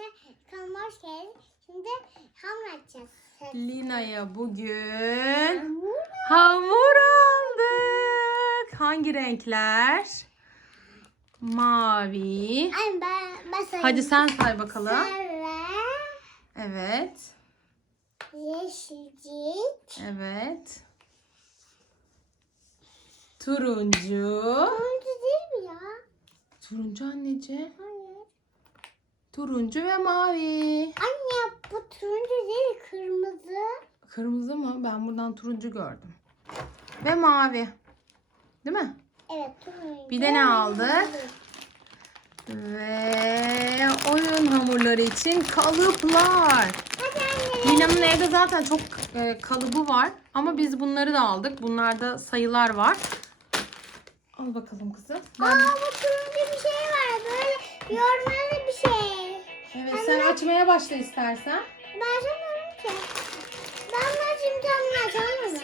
arkadaşlar. Kanalıma hoş geldiniz. Şimdi hamur açacağız. Lina'ya bugün Hamur. hamur aldık. Hangi renkler? Mavi. Ay ben, ben sayayım. Hadi sen say bakalım. Sarı, Evet. yeşilcik, Evet. Turuncu. turuncu değil mi ya? Turuncu anneciğim. Hayır. Turuncu ve mavi. Anne bu turuncu değil kırmızı. Kırmızı mı? Ben buradan turuncu gördüm. Ve mavi. Değil mi? Evet turuncu. Bir de ne aldık? Ve oyun hamurları için kalıplar. Lina'nın evde zaten çok e, kalıbı var. Ama biz bunları da aldık. Bunlarda sayılar var. Al bakalım kızım. Ben- Aa bu turuncu bir şey var. Böyle yormalı bir şey. Evet sen açmaya başla istersen. Ben sanmıyorum ki. Ben de açamam mı?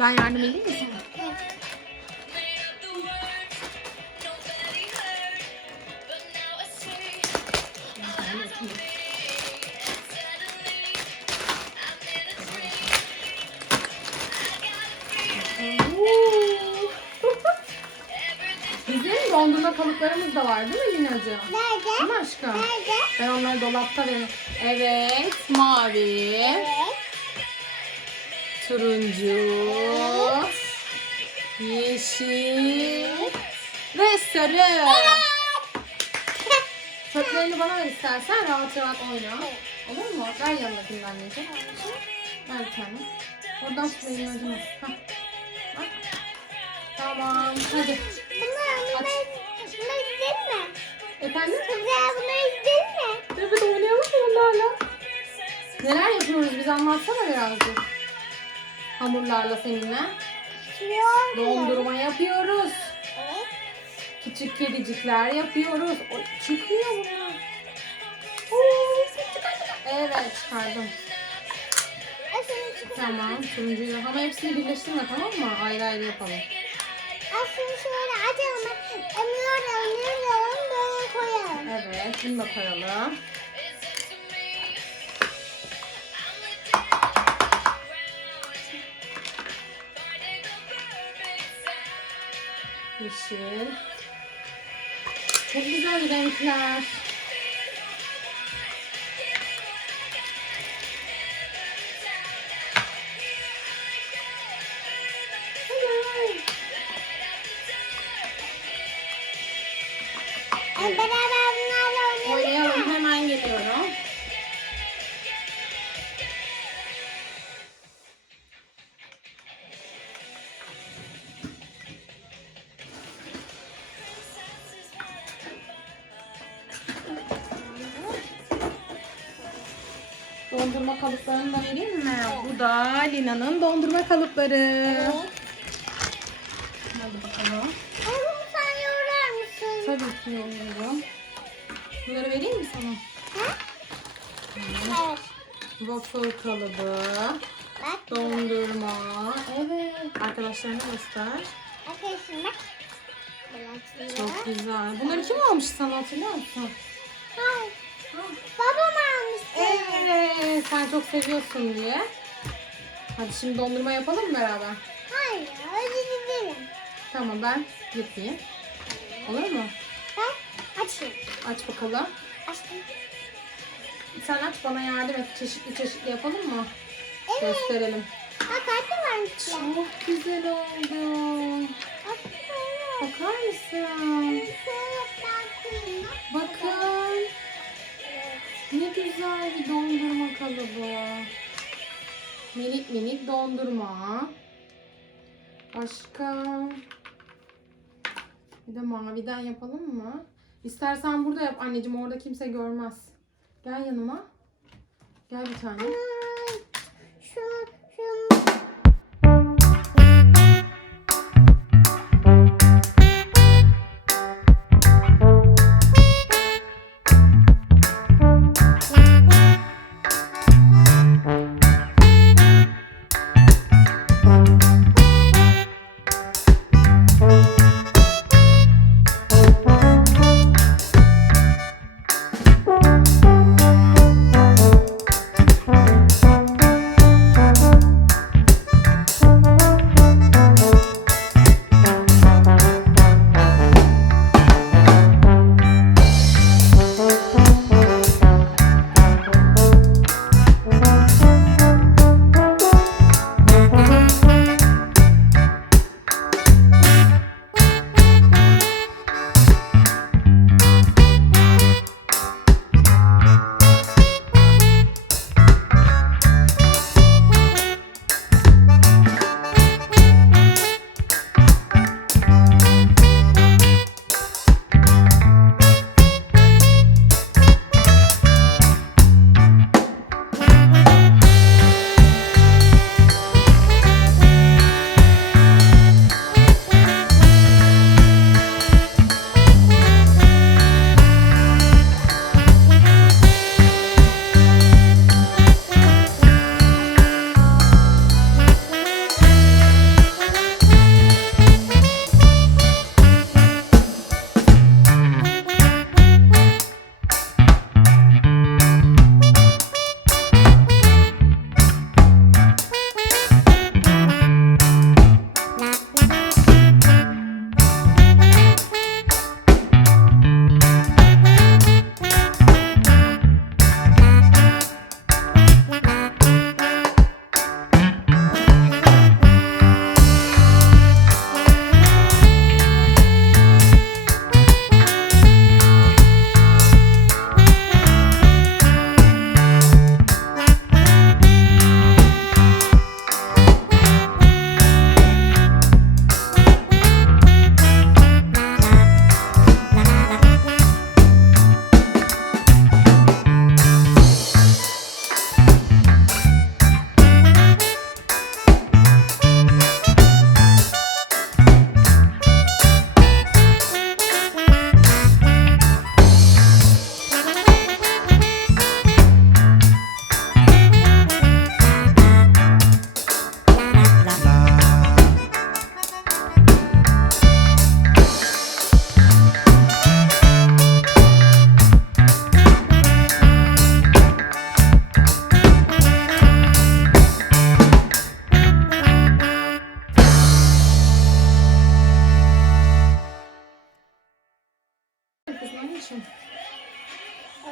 Ben yardım edeyim mi sana? Bizim kalıplarımız da var değil mi Lina'cığım? Değil Nerede? mi aşkım? Nerede? Ben onları dolapta veririm. Evet, mavi, Evet. turuncu, yeşil ve sarı. Çöplerini bana ver istersen rahat rahat oyna. Olur mu? Ver yanındakini anneciğim. Ver bir tane. Oradan. Hah. Bak. Tamam, hadi. Efendim? Bunlar güzel mi? Evet oynayalım mı onlarla? Neler yapıyoruz biz anlatsana birazcık. Hamurlarla seninle. Çıkıyor. Dondurma yapıyoruz. Evet. Küçük kedicikler yapıyoruz. O, çıkıyor bunlar. Oo, Evet çıkardım. Tamam turuncuyu ama hepsini birleştirme tamam mı? Ayrı ayrı yapalım. Aslında şöyle açalım. Emliyorum, emliyorum. Evet bunu da koyalım. Yeşil. Çok güzel renkler. Beraber Dondurma kalıplarını da vereyim mi? Bu da Lina'nın dondurma kalıpları. Evet. Hadi bakalım. Bunu sen yoğurar mısın? Tabii ki yoruyorum. Bunları vereyim mi sana? Ha? Evet. Waffle kalıbı, Bak. dondurma. Evet. Arkadaşlarına göster. Arkadaşım bak. Çok güzel. Bunları kim almış sana hatırlıyor musun? Hayır. Babam almıştı. Evet. Sen çok seviyorsun diye. Hadi şimdi dondurma yapalım mı beraber? Hayır. Öyle değilim. Tamam ben yapayım. Olur mu? Ben açayım. Aç bakalım. Açtım. Sen aç bana yardım et. Çeşitli çeşitli yapalım mı? Evet. Gösterelim. Bak anne varmış. Çok güzel oldu. Bak. Bakar mısın? Güzel bir dondurma kalıbı. Minik minik dondurma. Başka. Bir de maviden yapalım mı? İstersen burada yap anneciğim orada kimse görmez. Gel yanıma. Gel bir tane.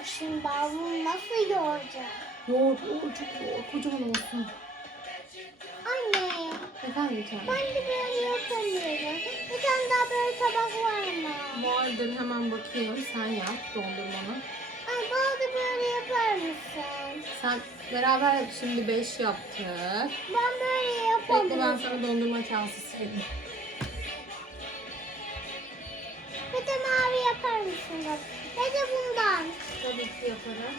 Şimdi ben bunu nasıl yoğuracağım? Yoğurt, yoğurt çok yoğurt. Kocaman olsun. Anne Efendim tane. ben de böyle yapamıyorum. Bir tane daha böyle tabak var mı? Vardır hemen bakayım. Sen yap dondurmanı. Ay bana da böyle yapar mısın? Sen beraber şimdi 5 yaptık. Ben böyle Bekle ben yapamıyorum. sana dondurma kasesi vereyim. Mavi yapar mısın? bak? Ve de bundan. Tabii ki yaparım.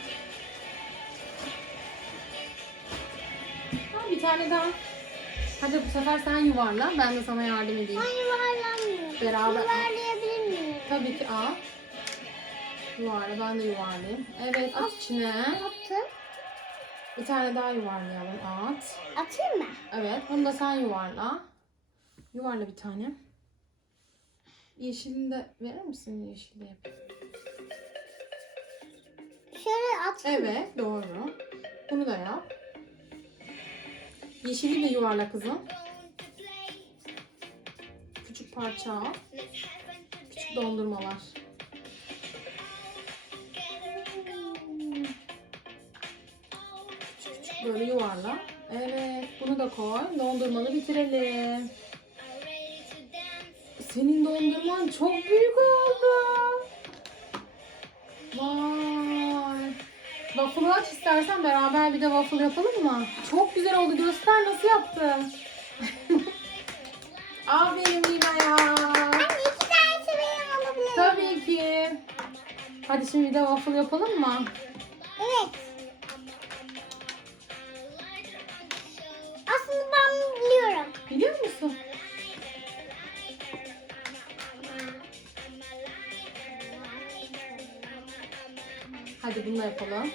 Ha, bir tane daha. Hadi bu sefer sen yuvarla. Ben de sana yardım edeyim. Ben yuvarlanmıyorum. Beraber- Yuvarlayabilir miyim? Tabii ki al. Yuvarla. Ben de yuvarlayayım. Evet at içine. Attım. Bir tane daha yuvarlayalım. At. Atayım mı? Evet. Bunu da sen yuvarla. Yuvarla bir tane. Yeşilini de verir misin? Yeşili de yap. Şöyle atayım. Evet doğru. Bunu da yap. Yeşili de yuvarla kızım. Küçük parça al. Küçük dondurmalar. Küçük küçük böyle yuvarla. Evet bunu da koy. Dondurmanı bitirelim. Senin dondurman çok büyük oldu. Vay. Waffle aç istersen beraber bir de waffle yapalım mı? Çok güzel oldu. Göster nasıl yaptın. Aferin Lina ya. Anne iki tane benim alabilir Tabii ki. Hadi şimdi bir de waffle yapalım mı? Evet. Aslında ben biliyorum. Biliyor musun? Bunu da yapalım.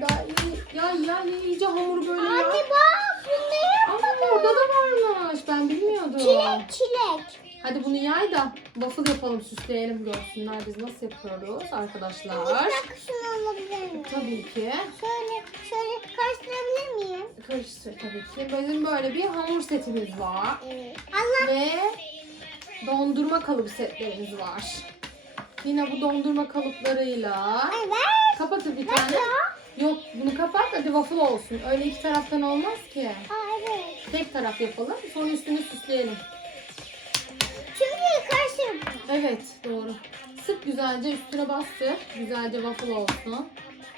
Ya, iyi- ya, ya iyice hamur böyle ya. Anne bak bunda Ama yapmadım. orada da varmış. Ben bilmiyordum. Çilek çilek. Hadi bunu yay da waffle yapalım süsleyelim görsünler biz nasıl yapıyoruz arkadaşlar. Bir dakika şunu alabilir miyim? Tabii ki. Şöyle şöyle karıştırabilir miyim? Karıştır tabii ki. Bizim böyle bir hamur setimiz var. Evet. Allah. Ve dondurma kalıbı setlerimiz var. Yine bu dondurma kalıplarıyla Evet. kapatır bir tane. Yok bunu kapat hadi waffle olsun. Öyle iki taraftan olmaz ki. Ha evet. Tek taraf yapalım sonra üstünü süsleyelim. Çünkü karıştırıp. Evet doğru. Sık güzelce üstüne bastır. Güzelce waffle olsun.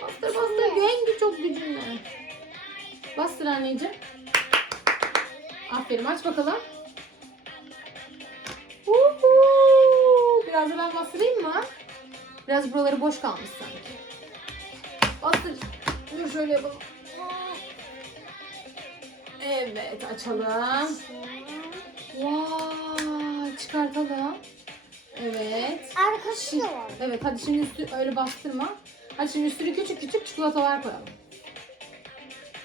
Bastır bastır. Güvenli çok gücünle. Bastır anneciğim. Aferin aç bakalım. Biraz da ben bastırayım mı? Biraz buraları boş kalmış sanki. Bastır. Dur şöyle yapalım. Evet açalım. Vay çıkartalım. Evet. Arkası da var. Evet hadi şimdi üstü öyle bastırma. Hadi şimdi üstüne küçük küçük çikolatalar koyalım.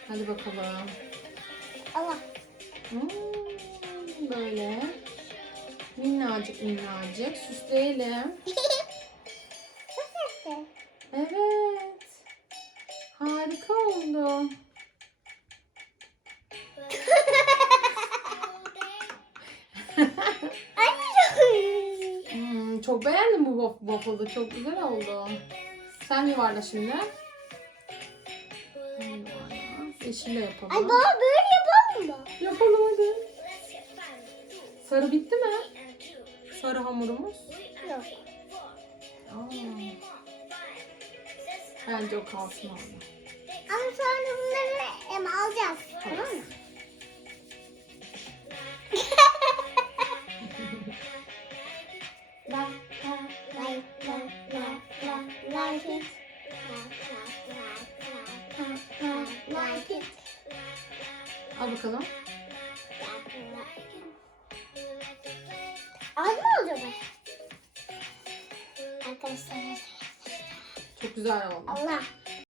Hadi bakalım. Allah. Hmm, böyle. Minnacık minnacık süsleyelim. Evet. Harika oldu. Hmm, çok beğendim bu waf- waffle'ı. Çok güzel oldu. Sen yuvarla şimdi. Yeşille yapalım. Ay baba böyle yapalım mı? Yapalım hadi. Sarı bitti mi? Sarı hamurumuz. Yok. Aa. Bence o kalsın orada. Ama sonra bunları em, alacağız. Tamam mı? La la la la la la like it. La la la la la like it. Al bakalım. Çok güzel oldu. Allah